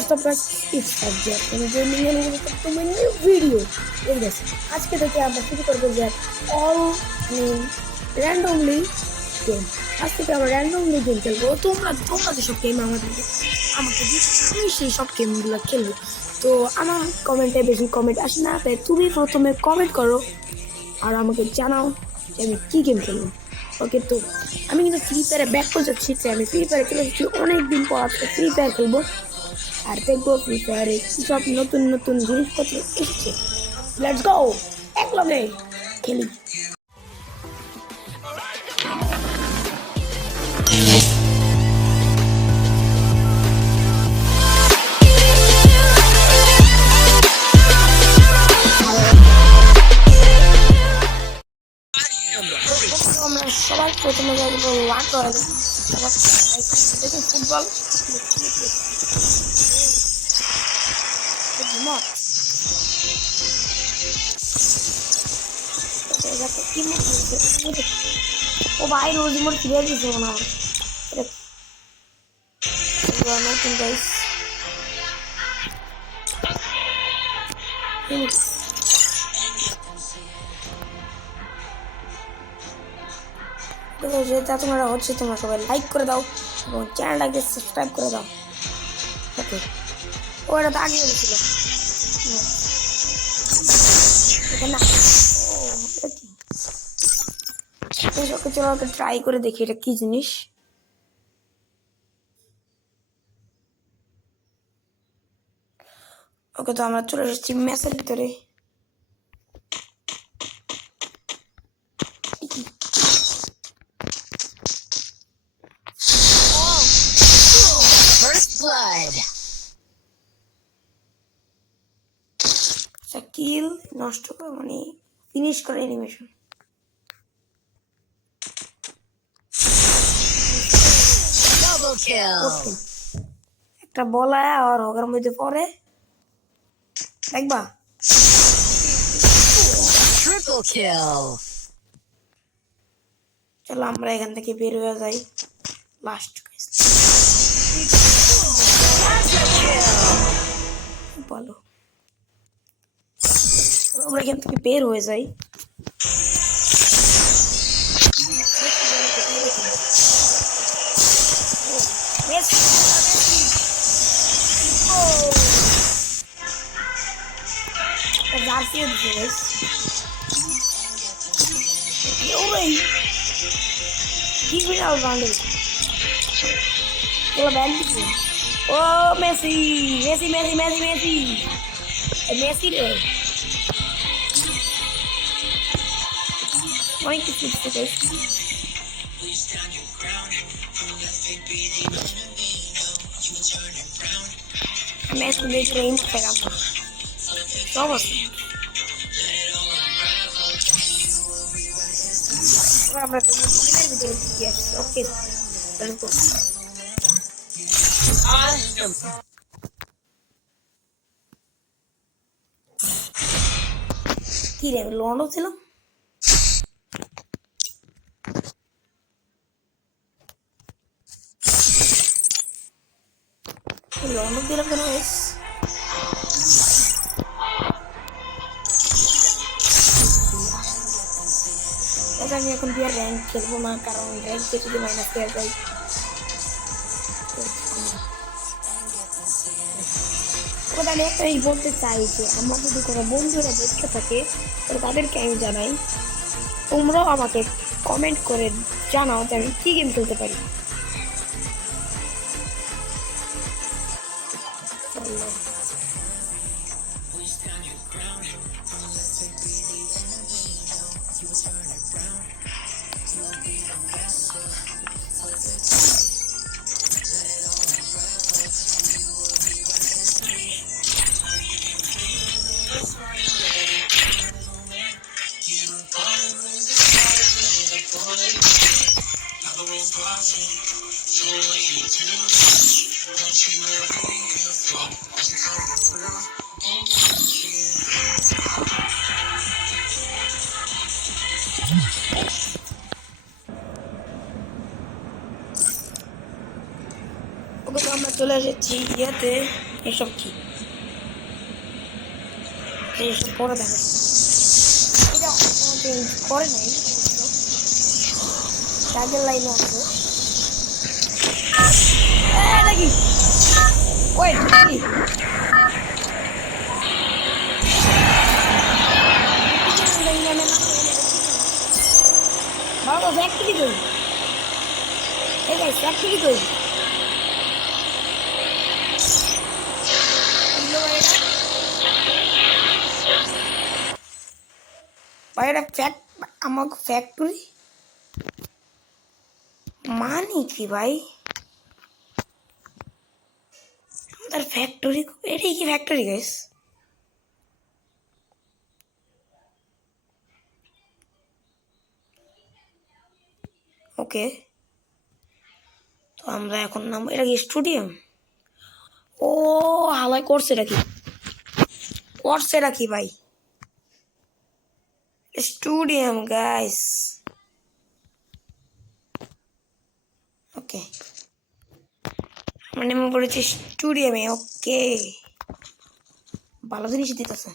what's up guys, it's Ajay and gaming and welcome to my new video. Yes, আজকে থেকে আমরা শুরু করবো যে all randomly গেম। আজ থেকে আমরা randomly গেম খেলবো। তোমরা যেসব গেম আমাকে দিচ্ছ আমি সেই সব গেমগুলো খেলবো। তো আমার কমেন্টে বেশি কমেন্ট আসে না, তাই তুমি প্রথমে কমেন্ট করো আর আমাকে জানাও যে আমি কী গেম খেলবো। ওকে, তো আমি কিন্তু ফ্রি ফায়ারে ব্যাক করে যাচ্ছি। আমি ফ্রি ফায়ারে খেলে যাচ্ছি অনেকদিন পর আজকে ফ্রি ফায়ার খেলবো আর দেখবো ফ্রি ফায়ারে কী সব নতুন নতুন জিনিসপত্র এসেছে। লেটস গো, একলগে খেলি। আমরা সবাই প্রথমে যাবো লাখ দেখুন ফুটবল ও ভাই রোজ মোট ফিরে দিয়েছে মনে হয় নতুন গাইস। যেটা তোমরা হচ্ছে তোমরা সবাই লাইক করে দাও এবং চ্যানেলটাকে সাবস্ক্রাইব করে দাও। ওকে, ও এটা তো আগে হয়েছিল চলো ওকে ট্রাই করে দেখি এটা কি জিনিস। ওকে, তো আমরা চলে এসেছি ম্যাচের ভিতরে। কিল নষ্ট করে মানে ফিনিশ করে অ্যানিমেশন। একটা বলা আর হকার মধ্যে পরে দেখবা চলো আমরা এখান থেকে বের হয়ে যাই। লাস্ট বলো আমরা এখান থেকে বের হয়ে যাই। ও Messi Messi Messi Messi Messi Messi রে অনেক কিছু ম্যাচ ট্রেন খেলাম সব আছে। আমরা ভিতরে কি আসছে। ওকে কি রে লন্ডন ছিল লন্ডন দিলাম কেন? আমি এখন দিয়ে র্যাঙ্ক খেলবো না, কারণ র্যাঙ্কে যদি মাইনাস পেয়ে যাই। আমি একটাই বলতে চাই যে আমার যদি কোনো বন্ধুরা দেখতে থাকে তাহলে তাদেরকে আমি জানাই তোমরাও আমাকে কমেন্ট করে জানাও যে আমি কী গেম খেলতে পারি। ওকে, তো আমরা চলে এসেছি ইয়াতে এসব কি এইসব পরে দেখা এটা চেঞ্জ করে নাই আগের লাইনে আছে নাকি ওয়েট কি বাবা ফ্যাক্টরি কই এই গাইস ফ্যাক্টরি কই বাইরে আমাকে ফ্যাক্টরি মানে কি ভাই আমাদের ফ্যাক্টরি এটাই কি ফ্যাক্টরি গাইস ওকে তো আমরা এখন নাম এটা কি স্টুডিয়াম ও হালাই করছে এটা কি ভাই স্টুডিয়াম গাইস ওকে আমরা নেমে পড়েছি স্টুডিয়ামে ওকে ভালো জিনিস দিতেছে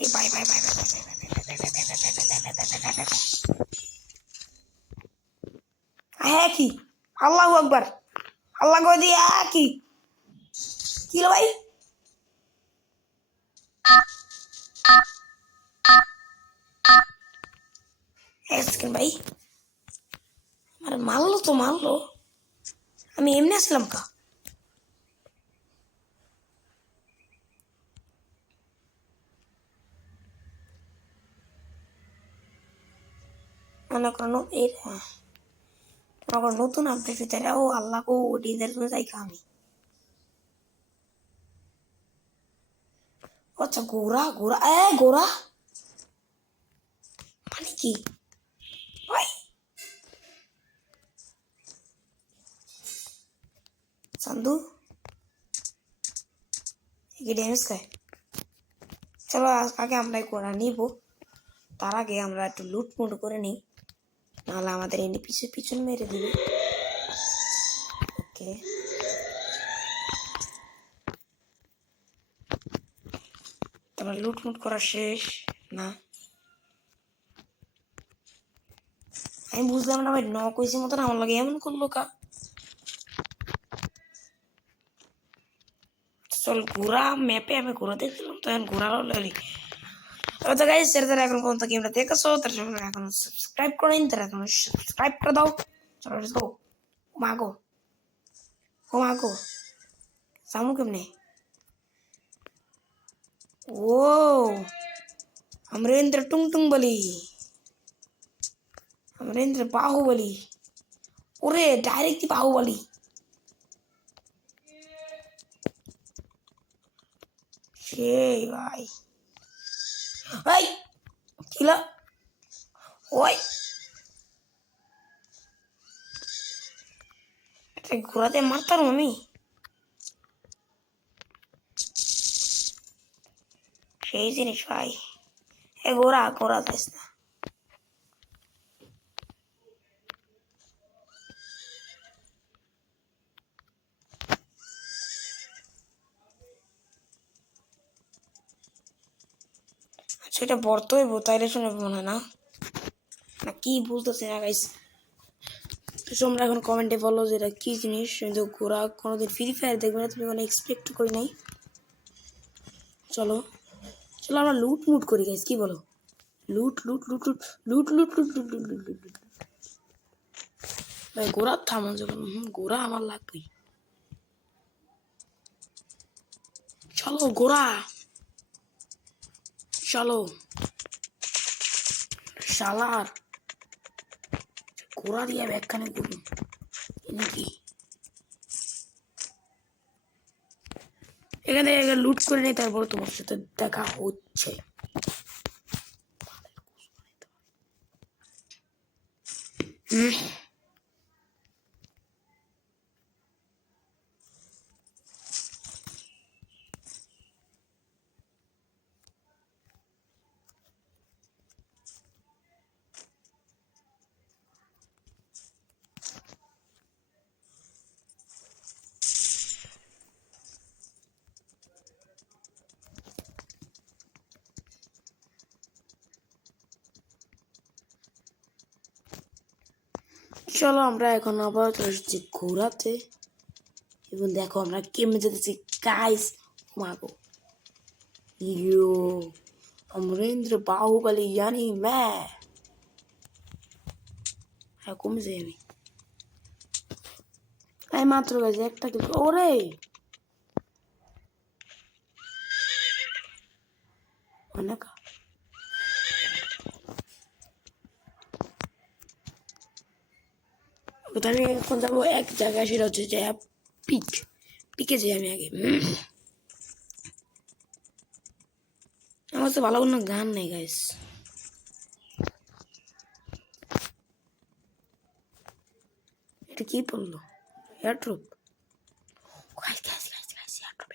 এই বাই বাই বাই বাই হ্যাঁ কি আল্লাহু আকবার আল্লাহ গো দিয়া কি রে ভাই এসকেন ভাই আমার মারলো আমি এমনি আসলাম কা মনে করো নতুন আপডেট হইতে ও আল্লাহ গো ডিদের জন্য যাই আমি আচ্ছা গোরা মানে কি ভাই संधू ये ড্যামেজ খায় চলো আগে আমরা গোড়া নিব তার আগে আমরা একটু লুটপুট করে নিই নাহলে আমাদের এনে পিছন মেরে দিবে ওকে তোমরা লুটমুট করা শেষ না আমি বুঝলাম না ভাই কইছি মতন আমার লাগে এমন করলো কা চল ঘোরা ম্যাপে আমি ঘোরা দেখছিলাম তো এখন ঘোরা লাগলি তো গাইস যারা এখন পর্যন্ত গেমটা দেখেছো তারা এখন সাবস্ক্রাইব করে নিন তারা এখন সাবস্ক্রাইব করে দাও চলো লেটস গো মাগো সামু কেমনে ও अमरेंद्र टुंग बली अमरेंद्र बाहुबली ओरे डायरेक्ट बाहुबली भाई भाई किला ओए घोराते मारता रहो मम्मी সেই জিনিস ভাই গোরা যাস না আচ্ছা এটা বর্ত হইব তাইলে শুনে মনে হয় না কি বুঝতেছি না গাইস তোমরা এখন কমেন্টে বলো যে এটা কি জিনিস কিন্তু গোরা কোনোদিন ফ্রি ফায়ার দেখবে না তুমি কোনো এক্সপেক্ট করি নাই চলো আমরা লুট করি গাইস কি বলো লুট ভাই গোরা থামো যখন গোরা আমার লাগবে চলো গোরা চলো শালার গোরা দিয়ে ব্যাখ্যানে করুন নাকি এখানে লুট করে নেই তারপর তোমার সাথে দেখা হচ্ছে চলো আমরা এখন আবার চলে এসেছি ঘোরাতে এবং দেখো আমরা কেমনে যেতেছি গাইস মাগো ইয়ো अमरेंद्र बाहुबली यानी मैं হ্যাঁ কমে যাই আমি এই মাত্র গেছে একটা কিন্তু ওরে অনেক আমি এখন যাবো এক জায়গায় সেটা হচ্ছে যে পিকে যাই আমি আগে আমার তো ভালো কোনো গান নেই গাইস এটা কি পড়লো airdrop guys guys guys guys airdrop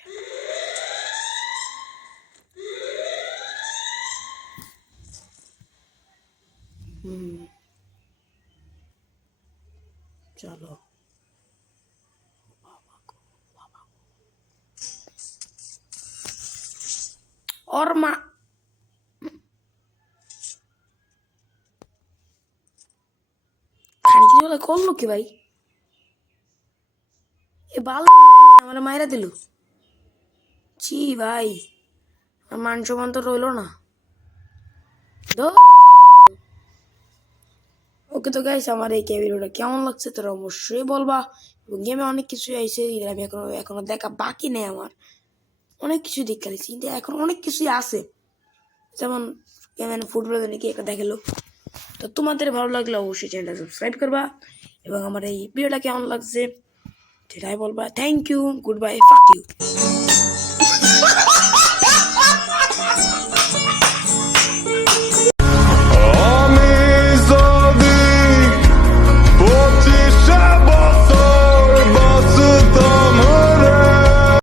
চলো और माँ খানি কিছু করলো কি ভাই এ ভালো আমার মায়েরা দিল ছি ভাই মান সম্মান তো রইলো না ওকে তো গাইস আমার এই ভিডিওটা কেমন লাগছে তোরা অবশ্যই বলবা এবং গেমে অনেক কিছু আইছে আমি এখনো দেখা বাকি নেই আমার অনেক কিছু দেখাচ্ছি কিন্তু এখন অনেক কিছুই আছে যেমন গেমে ফুটবল নাকি একটা দেখালো তো তোমাদের ভালো লাগলে অবশ্যই চ্যানেলটা সাবস্ক্রাইব করবা এবং আমার এই ভিডিওটা কেমন লাগছে সেটাই বলবা thank you goodbye fuck you